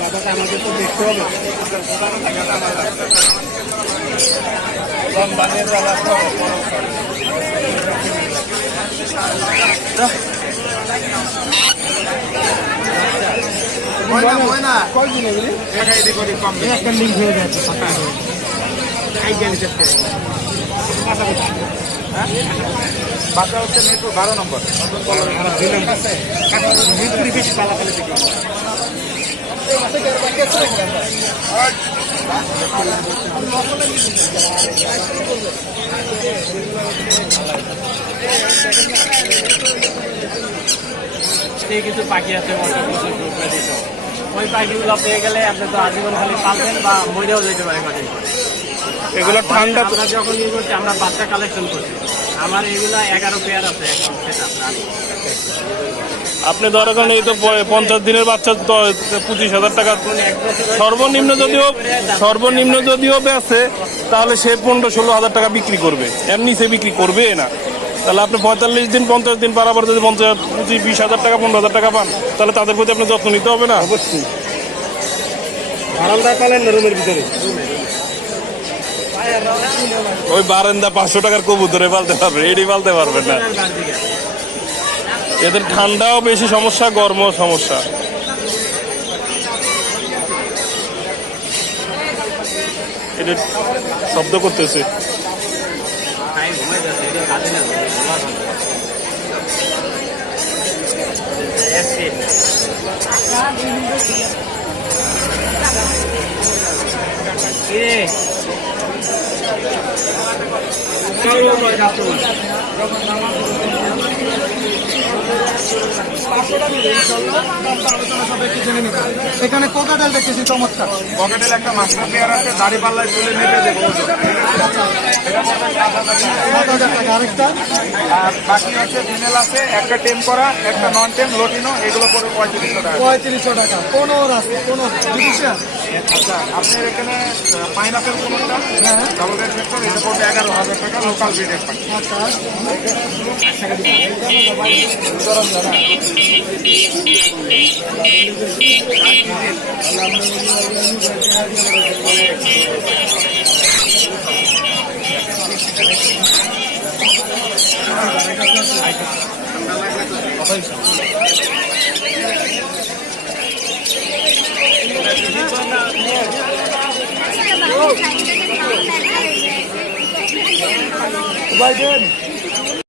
দাদাটা আমাদের তো দেখতে হবে। একটা লিঙ্ক হয়ে যাচ্ছে বাচ্চা হচ্ছে মেট্রো 12 নম্বর বেশি পালাপালি থেকে কিছু পাখি আছে ওই পাখিগুলো পেয়ে গেলে আপনি তো আজীবন খালি পালবেন বা মরেও যেতে পারে পাখি। এগুলো ঠান্ডা আমরা যখন ইয়ে করছি আমরা বাচ্চা কালেকশন করছি, আমার এগুলো 11 পেয়ার আছে এখন সেটা। আপনি ধরে করেন এই তো 50 দিনের বাচ্চা 25,000 টাকা সর্বনিম্ন যদিও বেচে তাহলে সে 15-16 টাকা বিক্রি করবে, এমনি সে বিক্রি করবে না। তাহলে আপনি 45 দিন 50 দিন পারাবার যদি 25,000 টাকা 15,000 টাকা পান তাহলে তাদের প্রতি আপনার যত্ন নিতে হবে না? অবশ্যই। বারান্দা পালেন না রুমের ভিতরে? ওই বারান্দা 500 টাকার কবুতরে পালতে পারবে, এডি পালতে পারবে না। এদের ঠান্ডাও বেশি সমস্যা, গরমও সমস্যা। এটা শব্দ করতেছে। এখানে কোকাটেল দেখতেছি চমৎকার। পকেটের একটা মাস্টার প্লেয়ার আছে, দাড়ি পাল্লায় তুলে নেবে দেবো। আরেকটা আর বাকি হচ্ছে ফিমেল আছে, একটা টেম করা, একটা নন টেম লোটিনো, এগুলো পড়বে 3500 টাকা। 3500 টাকা। কোনো আছে কোনো জুডিশিয়াল? আচ্ছা, আপনার এখানে পাইনাপেল কোনটা ডাবল রেড ফ্যাক্টর, এটা পড়বে 11,000 টাকা, লোকাল ব্রিডের পাখি। আচ্ছা Biden.